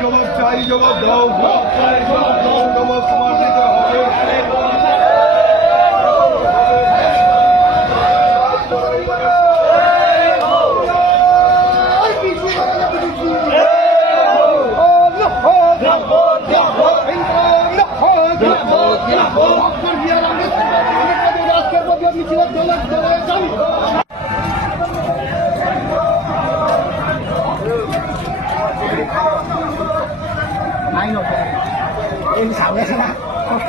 জবাব চাই, জবাব দাও, জবাব তোমার দিতে হবে। সামনে না কষ্ট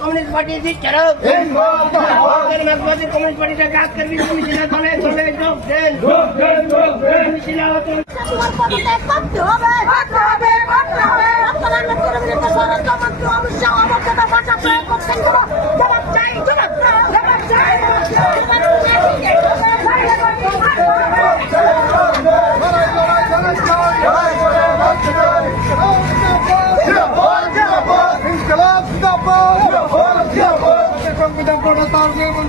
कम्युनिस्ट पार्टी से चरब कम्युनिस्ट पार्टी से काज करबी मिছিল দলে দলে যোগ দেন মিছিল হতো পদত্যাগ করতে হবে আপনারা নেতৃত্বের বিরুদ্ধে ষড়যন্ত্র অবশ্যই অবগত ভাষা প্রয়োগ করছেন জবাব চাই জবাব চাই সংবিধান প্রণেতার এবং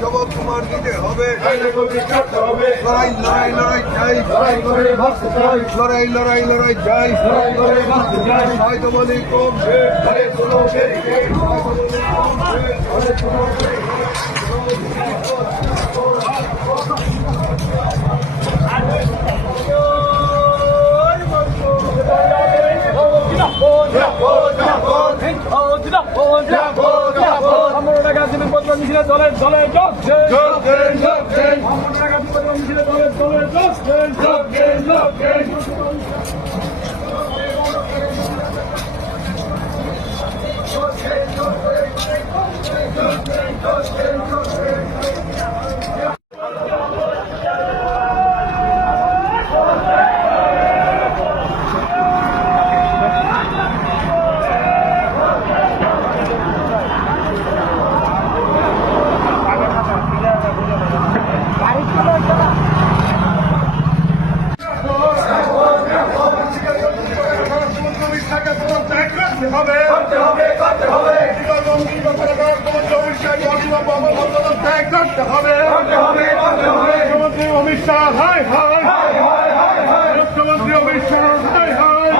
জবাব তোমার দিতে হবে। লড়াই লড়াই লড়াই চাই, লড়াই লড়াই লড়াই চাই। হয়তো বলি কম দলে দলে যোগ মুখ্যমন্ত্রী অমিত শাহ হাই হাই, মুখ্যমন্ত্রী অমিত শাহ হাই হাই,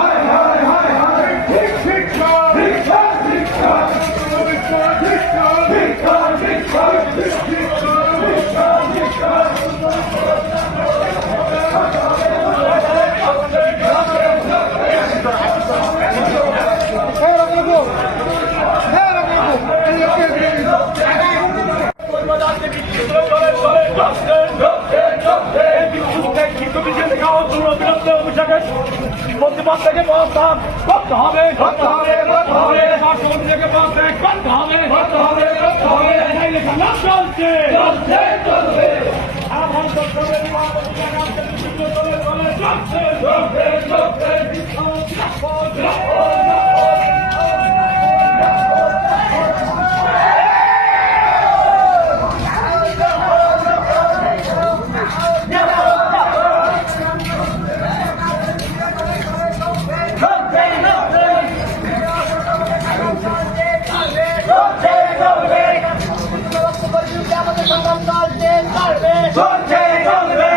প্রতিপক্ষকে পদত্যাগ করতে হবে, করতে হবে, করতে হবে, রাষ্ট্রপতিকে পদত্যাগ করতে হবে, করতে হবে, করতে হবে। খেলা চলছে, চলছে, চলবে। আমার চলছে, চলছে, চলছে। চলবে